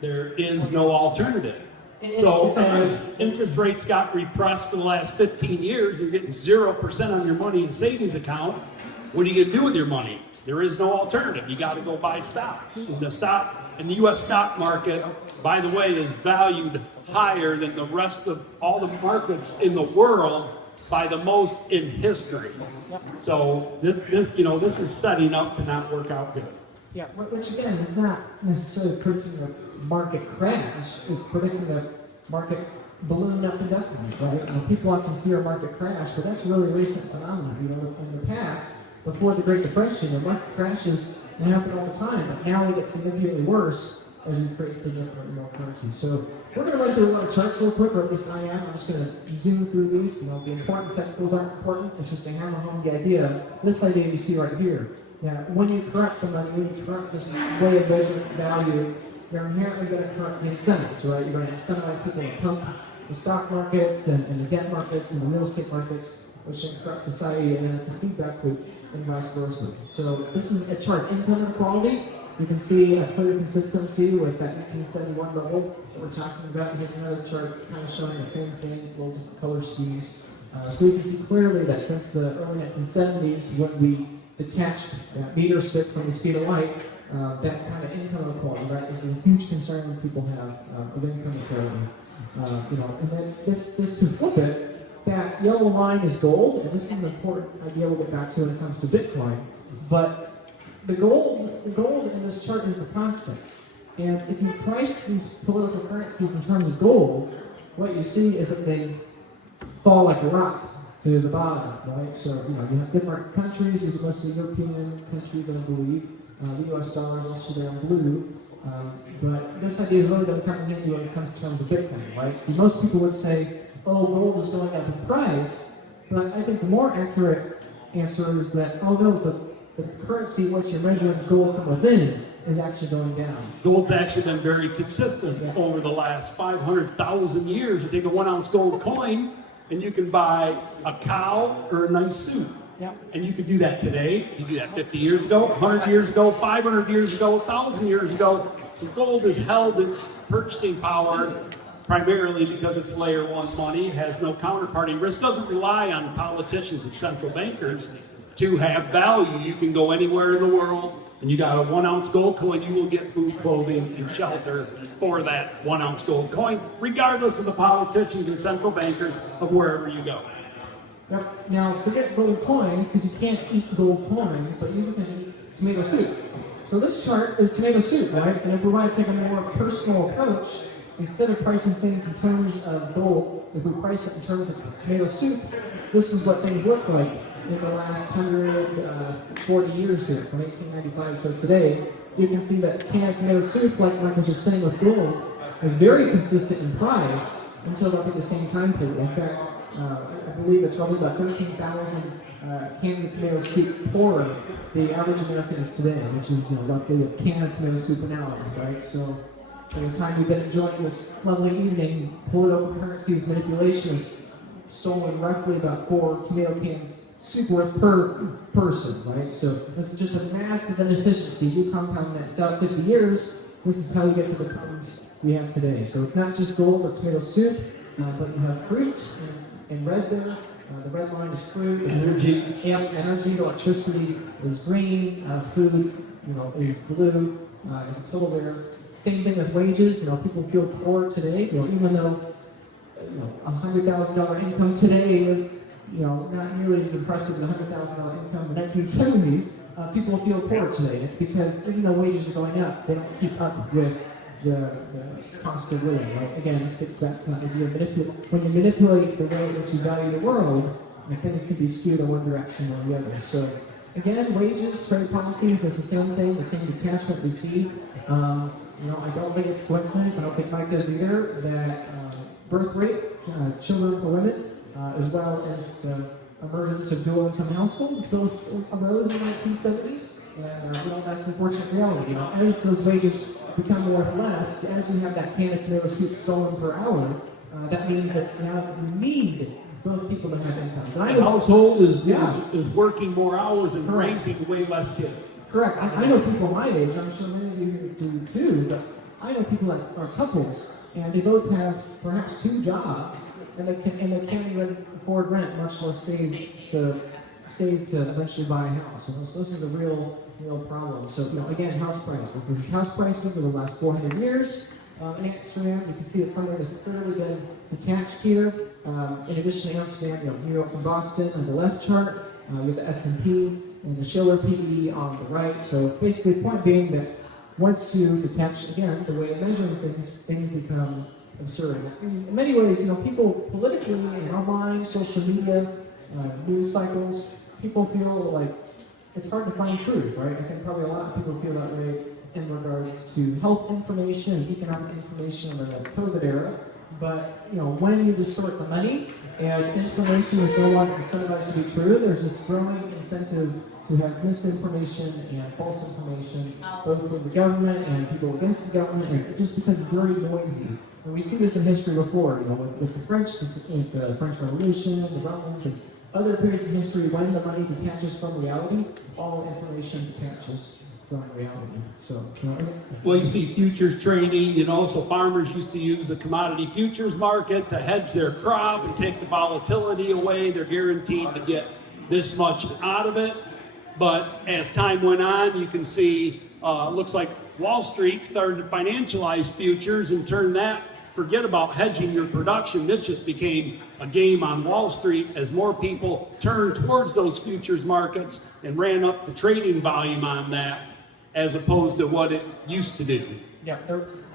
There is no alternative. So as interest rates got repressed for the last 15 years, you're getting 0% on your money in savings account. What are you going to do with your money? There is no alternative. You got to go buy stocks. The U.S. stock market, by the way, is valued higher than the rest of all the markets in the world by the most in history. So this is setting up to not work out good. Yeah, which again is not necessarily predicting a market crash. It's predicting a market balloon up indefinitely, right? People often fear a market crash, but that's a really recent phenomenon. In the past, before the Great Depression, the market crashes happen all the time, but now they get significantly worse as we create significantly more currencies. So we're going to run through a lot of charts real quick, or at least I am. I'm just going to zoom through these. The important technicals aren't important. It's just to hammer home the idea. This idea you see right here. Now, when you correct the money, when you correct this way of measuring value, you're inherently going to correct the incentives, right? You're going to incentivize people to pump the stock markets and the debt markets and the real estate markets, which then corrupt society, and then it's a feedback loop and vice versa. So this is a chart, income inequality. You can see a clear consistency with that 1971 level that we're talking about. Here's another chart kind of showing the same thing, little different color schemes. So you can see clearly that since the early 1970s, when we detached that meter stick from the speed of light, that kind of income inequality, right? This is a huge concern people have of income inequality. And then this to flip it, that yellow line is gold, and this is an important idea we'll get back to when it comes to Bitcoin. But the gold in this chart is the constant. And if you price these political currencies in terms of gold, what you see is that they fall like a rock to the bottom, right? So, you have different countries. These are mostly European countries, I believe. The US dollar is also there in blue. But this idea is really going to come in handy when it comes to terms of Bitcoin, right? See, most people would say, oh, gold is going up in price, but I think the more accurate answer is that, oh no, the currency which you're measuring gold from within is actually going down. Gold's actually been very consistent over the last 500,000 years. You take a 1 ounce gold coin, and you can buy a cow or a nice suit. Yep. And you could do that today. You do that 50 years ago, 100 years ago, 500 years ago, 1,000 years ago. So gold has held its purchasing power primarily because it's layer one money, has no counterparty risk, doesn't rely on politicians and central bankers to have value. You can go anywhere in the world, and you got a 1 ounce gold coin, you will get food, clothing, and shelter for that 1 ounce gold coin, regardless of the politicians and central bankers of wherever you go. Now, forget gold coins, because you can't eat gold coins, but you can eat tomato soup. So this chart is tomato soup, right? And if we want to take a more personal approach, instead of pricing things in terms of gold, if we price it in terms of tomato soup, this is what things look like in the last 140 years here, from 1895 to today. You can see that canned tomato soup, like Mark was just saying with gold, is very consistent in price until roughly the same time period. In fact, I believe it's roughly about 13,000 cans of tomato soup poorer the average American is today, which is roughly a can of tomato soup an hour, right? So by the time we've been enjoying this lovely evening, political currencies manipulation has stolen roughly about 4 tomato cans soup worth per person, right? So this is just a massive inefficiency. You compound that out 50 years, this is how you get to the problems we have today. So it's not just gold or tomato soup, but you have fruit in red there. The red line is fruit. Energy. Energy, electricity is green. Food, is blue. It's a total there. Same thing with wages. People feel poor today. Even though $100,000 income today is not nearly as impressive as $100,000 income in the 1970s. People feel poor today. It's because even though wages are going up, they don't keep up with the cost of living. Right? Again, this gets back to the idea of when you manipulate the way in which you value the world, things can be skewed in one direction or the other. So again, wages, trade policies, it's the same thing, the same detachment we see. I don't think it's coincidence, I don't think Mike does either, that birth rate, children per women, as well as the emergence of dual income households, both arose in the 1970s. And that's an unfortunate reality. As those wages become worth less, as you have that can of tomato soup stolen per hour, that means that now you need both people to have incomes. And the household is working more hours and raising way less kids. Correct. I know people my age, I'm sure many of you do too, but I know people that are couples, and they both have perhaps 2 jobs, and they can't even afford rent, much less save to eventually buy a house. So this is a real problem. So again, house prices. This is house prices over the last 400 years. In Amsterdam, you can see that somewhere has clearly been detached here. In addition to Amsterdam, New York and Boston on the left chart. You have the S&P and the Schiller PE on the right. So basically, the point being that once you detach, again, the way of measuring things become absurd. In many ways, people politically and online, social media, news cycles, people feel like it's hard to find truth, right? I think probably a lot of people feel that way in regards to health information and economic information in the COVID era. But when you distort the money and information is no longer incentivized to be true, there's this growing incentive to have misinformation and false information, both from the government and people against the government, and it just becomes very noisy. And we see this in history before, with the French Revolution, the Romans, and other periods of history when the money detaches from reality, all information detaches from reality. So, well, you see futures trading, so farmers used to use the commodity futures market to hedge their crop and take the volatility away. They're guaranteed to get this much out of it. But as time went on, you can see, looks like Wall Street started to financialize futures and turn that, forget about hedging your production. This just became a game on Wall Street as more people turned towards those futures markets and ran up the trading volume on that, as opposed to what it used to do. Yeah,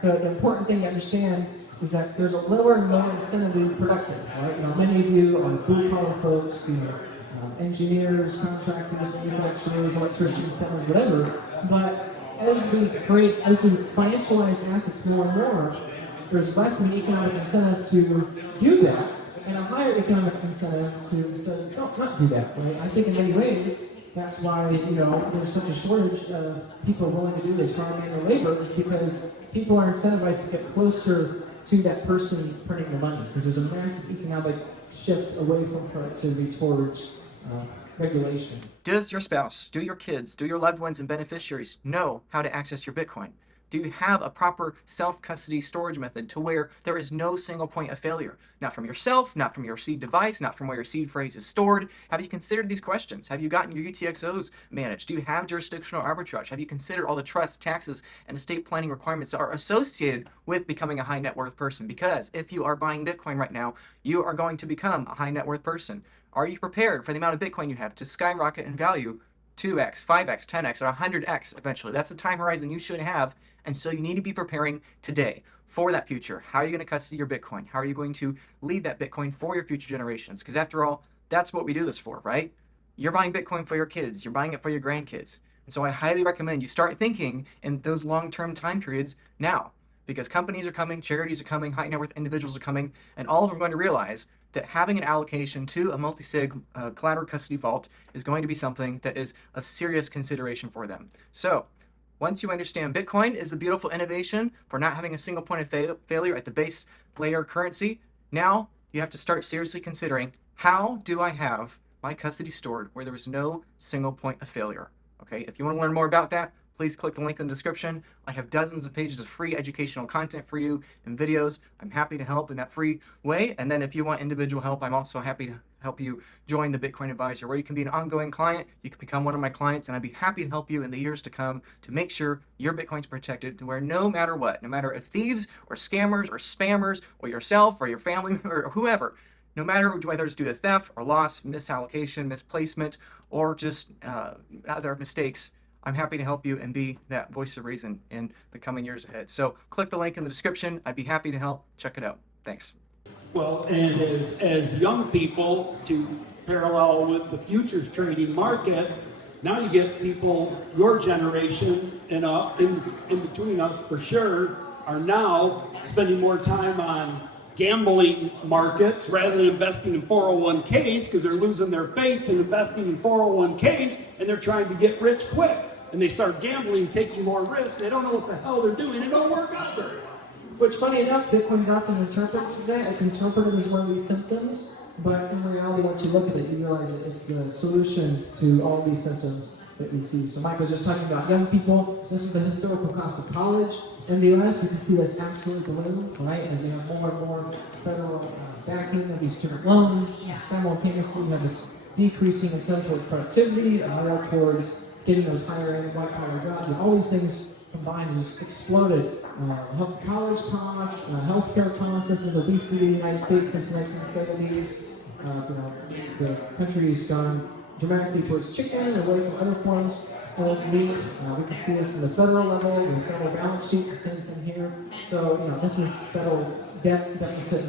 the important thing to understand is that there's a lower and lower incentive to be productive, right? Many of you are blue-collar folks, engineers, contractors, manufacturers, electricians, plumbers, whatever. But as we financialize assets more and more, there's less of an economic incentive to do that, and a higher economic incentive to not do that, right? I think in many ways, that's why, there's such a shortage of people willing to do this farming and labor, is because people are incentivized to get closer to that person printing the money, because there's a massive economic shift away from productivity towards regulation. Does your spouse, do your kids, do your loved ones and beneficiaries know how to access your Bitcoin? Do you have a proper self-custody storage method to where there is no single point of failure? Not from yourself, not from your seed device, not from where your seed phrase is stored. Have you considered these questions? Have you gotten your UTXOs managed? Do you have jurisdictional arbitrage? Have you considered all the trust, taxes, and estate planning requirements that are associated with becoming a high net worth person? Because if you are buying Bitcoin right now, you are going to become a high net worth person. Are you prepared for the amount of Bitcoin you have to skyrocket in value 2x, 5x, 10x, or 100x eventually? That's the time horizon you should have. And so you need to be preparing today for that future. How are you going to custody your Bitcoin? How are you going to leave that Bitcoin for your future generations? Because after all, that's what we do this for, right? You're buying Bitcoin for your kids. You're buying it for your grandkids. And so I highly recommend you start thinking in those long-term time periods now, because companies are coming, charities are coming, high net worth individuals are coming, and all of them are going to realize that having an allocation to a multi-sig collateral custody vault is going to be something that is of serious consideration for them. So once you understand Bitcoin is a beautiful innovation for not having a single point of failure at the base layer currency, now you have to start seriously considering, how do I have my custody stored where there is no single point of failure? Okay, if you want to learn more about that, please click the link in the description. I have dozens of pages of free educational content for you and videos. I'm happy to help in that free way. And then if you want individual help, I'm also happy to help you join the Bitcoin Advisor, where you can be an ongoing client. You can become one of my clients, and I'd be happy to help you in the years to come to make sure your Bitcoin's protected, to where no matter what, no matter if thieves or scammers or spammers or yourself or your family or whoever, no matter whether it's due to theft or loss, misallocation, misplacement, or just other mistakes, I'm happy to help you and be that voice of reason in the coming years ahead. So click the link in the description. I'd be happy to help. Check it out. Thanks. Well, and as young people, to parallel with the futures trading market, now you get people, your generation and in between us for sure, are now spending more time on gambling markets rather than investing in 401ks, because they're losing their faith in investing in 401ks, and they're trying to get rich quick. And they start gambling, taking more risks. They don't know what the hell they're doing. It don't work out very well. Which, funny enough, Bitcoin's often interpreted as that. It's interpreted as one of these symptoms, but in reality, once you look at it, you realize that it's the solution to all these symptoms. that you see. So Mike was just talking about young people. This is the historical cost of college in the U.S. You can see that's absolutely ballooned, right? As we have more and more federal backing of these student loans, simultaneously we have this decreasing incentive towards productivity and more towards getting those higher end white collar jobs. And all these things combined just exploded. College costs, healthcare costs. This is obesity in the United States since the 1970s. The country's gone dramatically towards chicken, away from other forms of meat. We can see this in the federal level, in the federal balance sheets, the same thing here. So, this is federal debt deficit,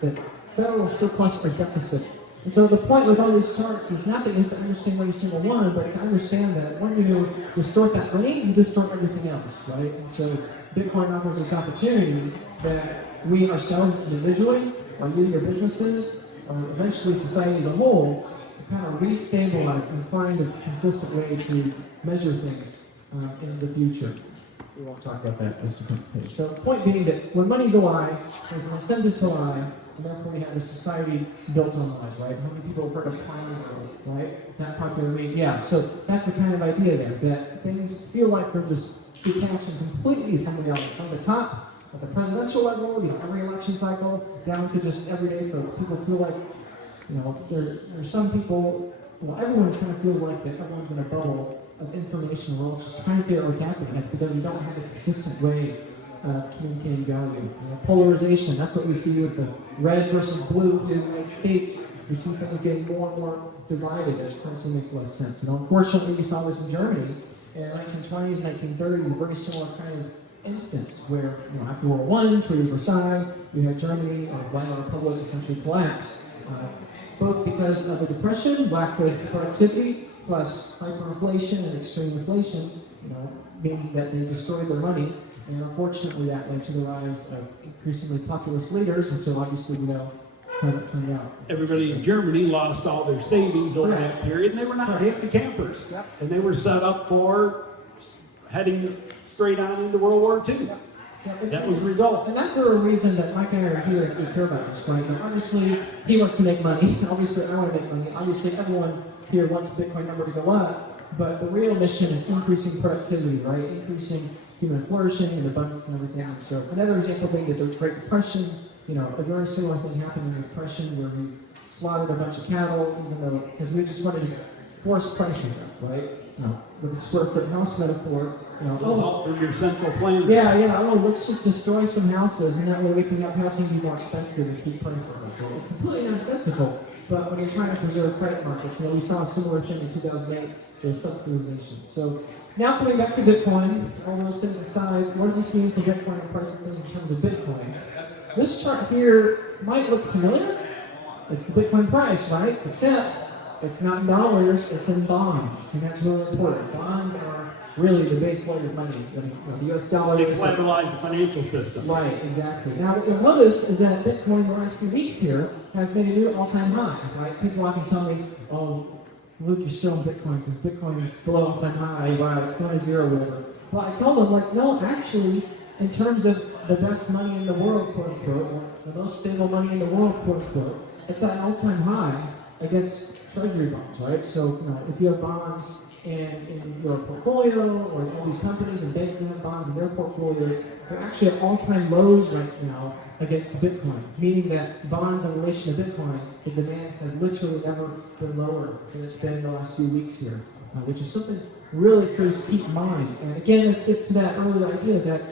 the federal surplus or deficit. And so the point with all these charts is not that you have to understand every single one, but to understand that when you distort that money, you distort everything else, right? And so Bitcoin offers this opportunity that we ourselves individually, or you, your businesses, or eventually society as a whole, to kind of restabilize and find a consistent way to measure things in the future. We won't talk about that just a different page. So the point being that when money's a lie, there's an incentive to lie, and therefore we have a society built on lies, right? How many people have heard of Planned Parenthood, right? That popular meme, yeah. So that's the kind of idea there, that things feel like they're just detaching completely from reality, from the top, at the presidential level, every election cycle, down to just everyday folk. People feel like, there's some people, everyone kind of feels like that everyone's in a bubble of information. We're all just trying to figure out what's happening. That's because we don't have a consistent way of communicating value. Polarization, that's what we see with the red versus blue in the United States. We see things getting more and more divided as currency makes less sense. Unfortunately, we saw this in Germany in the 1920s, 1930s, a very similar kind of instance where, after World War I, Treaty of Versailles, you had Germany, or Weimar Republic, essentially collapse. Both because of a depression, lack of productivity, plus hyperinflation and extreme inflation, meaning that they destroyed their money. And unfortunately, that led to the rise of increasingly populist leaders, and so obviously we know how that turned out. Everybody in Germany lost all their savings over that period, and they were not hippie campers. Yep. And they were set up for heading straight on into World War II. That was the result. And that's the reason that Mike and I are here and care about this, right? Now, obviously, he wants to make money. Obviously, I want to make money. Obviously, everyone here wants the Bitcoin number to go up. But the real mission is increasing productivity, right? Increasing human flourishing and abundance and everything. And so another example being the Great Depression, a very similar thing happened in the Depression where we slaughtered a bunch of cattle, even though, because we just wanted to force prices up, right? With a square foot house metaphor, For your central planners. Let's just destroy some houses, and that way we can have housing be more expensive and keep prices up. It's completely nonsensical, but when you're trying to preserve credit markets, we saw a similar thing in 2008, is subsidization. So now coming back to Bitcoin, all those things aside, what does this mean for Bitcoin and pricing things in terms of Bitcoin? This chart here might look familiar. It's the Bitcoin price, right? Except it's not in dollars, it's in bonds, and that's really important. Bonds are really the base layer of money. The US dollar They is collateralize the financial system. right, exactly. Now, what you'll notice is that Bitcoin the last few weeks here has made a new all-time high, right? People often tell me, oh, Luke, you're still in Bitcoin because Bitcoin is below all-time high, wow, it's going to zero, whatever. Well, I told them, no, actually, in terms of the best money in the world, quote unquote, or the most stable money in the world, quote unquote, it's at an all-time high against treasury bonds, right? So, if you have bonds in your portfolio, or all these companies and banks that have bonds in their portfolios, they're actually at all-time lows right now against Bitcoin, meaning that bonds in relation to Bitcoin, the demand has literally never been lower than it's been in the last few weeks here, which is something really curious to keep in mind. And again, this gets to that earlier idea that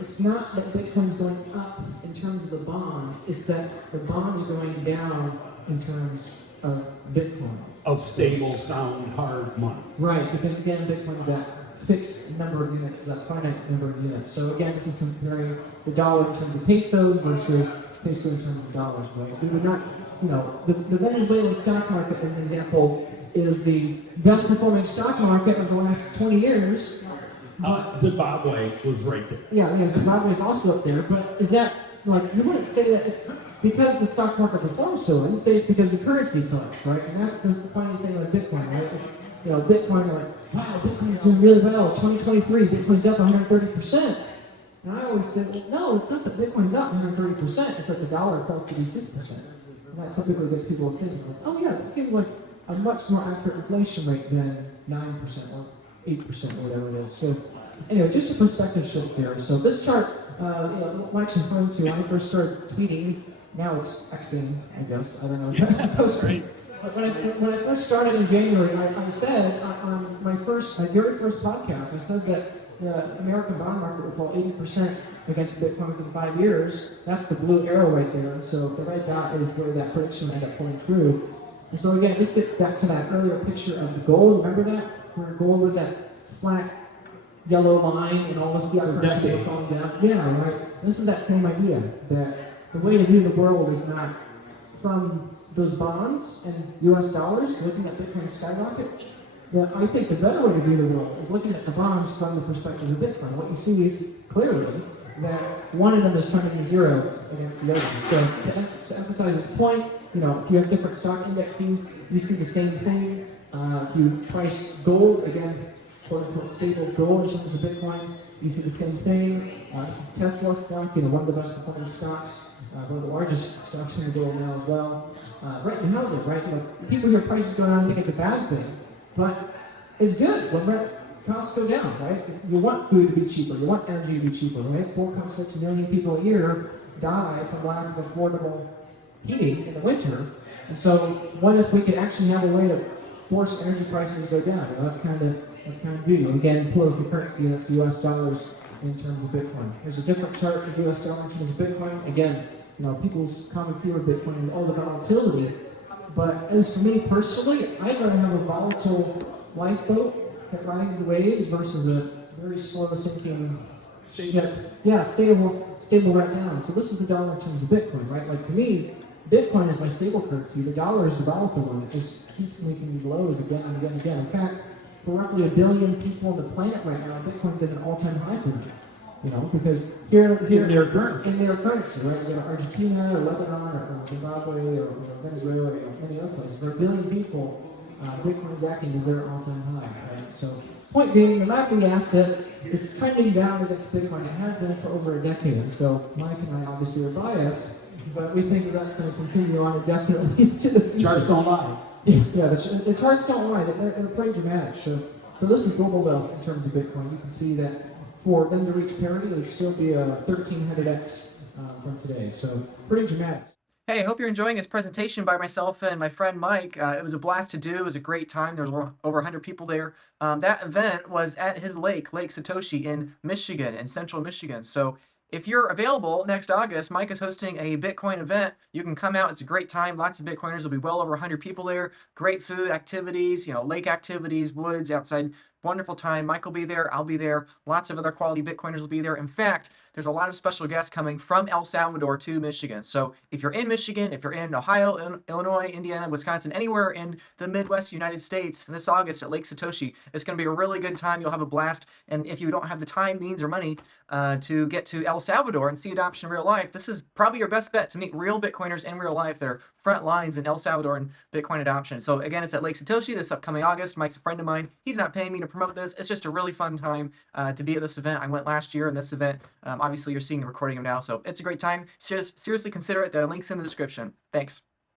it's not that Bitcoin's going up in terms of the bonds, it's that the bonds are going down in terms of Bitcoin. Of stable, sound, hard money. Right, because again, Bitcoin is that fixed number of units, is that finite number of units. So again, this is comparing the dollar in terms of pesos versus peso in terms of dollars, right? We would not, the Venezuelan stock market, as an example, is the best performing stock market of the last 20 years. Zimbabwe was right there. Yeah, Zimbabwe is also up there, but is that, you wouldn't say that it's because the stock market performs so, you'd say it's because the currency collapsed, right? And that's the funny thing with Bitcoin, right? It's, Bitcoin, wow, Bitcoin's doing really well. 2023, Bitcoin's up 130%. And I always say, well, no, it's not that Bitcoin's up 130%, it's that the dollar fell 56%. And that typically gets people thinking, oh yeah, that seems like a much more accurate inflation rate than 9% or 8% or whatever it is. So anyway, just a perspective shift there. So this chart, Mike's referring to when I first started tweeting. Now it's Xing, I guess. I don't know. Posting. But when I first started in January, I said on my very first podcast, I said that the American bond market would fall 80% against Bitcoin within 5 years. That's the blue arrow right there. So the red dot is where that prediction ended up pulling true. And so again, this gets back to that earlier picture of the gold. Remember that? Where gold was that flat yellow line and all of the other currencies were falling down? Yeah, right. This is that same idea that the way to view the world is not from those bonds and US dollars, looking at Bitcoin skyrocket. I think the better way to view the world is looking at the bonds from the perspective of Bitcoin. What you see is clearly that one of them is trending to zero against the other. So to emphasize this point, if you have different stock indexes, you see the same thing. If you price gold, again, quote unquote stable gold in terms of Bitcoin, you see the same thing. This is Tesla stock, one of the best performing stocks, one of the largest stocks in the world now as well. Rent and housing, right? People hear prices go down and think it's a bad thing, but it's good when rent costs go down, right? You want food to be cheaper, you want energy to be cheaper, right? 4.6 million people a year die from lack of affordable heating in the winter, and so what if we could actually have a way to force energy prices to go down? That's kind of beauty. Again, political currency, that's US dollars in terms of Bitcoin. Here's a different chart of US dollar in terms of Bitcoin. Again, people's common fear of Bitcoin is all the volatility. But as for me personally, I'd rather have a volatile lifeboat that rides the waves versus a very slow sinking ship. Yeah, stable right now. So this is the dollar in terms of Bitcoin, right? Like to me, Bitcoin is my stable currency. The dollar is the volatile one. It just keeps making these lows again and again and again. In fact, for roughly 1 billion people on the planet right now, Bitcoin's at an all-time high for them. Because here in their currency, right? Argentina or Lebanon or Zimbabwe or Venezuela or many other places. For 1 billion people, Bitcoin's acting as their all-time high, right? So, point being, the mapping asset is trending down against Bitcoin. It has been for over a decade. So, Mike and I obviously are biased, but we think that's going to continue on indefinitely into the future. Charts don't lie. Yeah, the charts don't lie. They're pretty dramatic. So this is global wealth in terms of Bitcoin. You can see that for them to reach parity, it would still be a 1300x from today. So pretty dramatic. Hey, I hope you're enjoying this presentation by myself and my friend Mike. It was a blast to do. It was a great time. There was over 100 people there. That event was at his lake, Lake Satoshi in Michigan, in central Michigan. So if you're available next August, Mike is hosting a Bitcoin event. You can come out. It's a great time. Lots of Bitcoiners. There'll be well over 100 people there. Great food, activities, lake activities, woods, outside. Wonderful time. Mike will be there. I'll be there. Lots of other quality Bitcoiners will be there. In fact, there's a lot of special guests coming from El Salvador to Michigan. So if you're in Michigan, if you're in Ohio, Illinois, Indiana, Wisconsin, anywhere in the Midwest United States this August at Lake Satoshi, it's going to be a really good time. You'll have a blast. And if you don't have the time, means, or money to get to El Salvador and see adoption in real life, this is probably your best bet to meet real Bitcoiners in real life that are front lines in El Salvador and Bitcoin adoption. So again, it's at Lake Satoshi this upcoming August. Mike's a friend of mine. He's not paying me to promote this. It's just a really fun time to be at this event. I went last year in this event. Obviously, you're seeing a recording of now, so it's a great time. Just seriously consider it. The link's in the description. Thanks.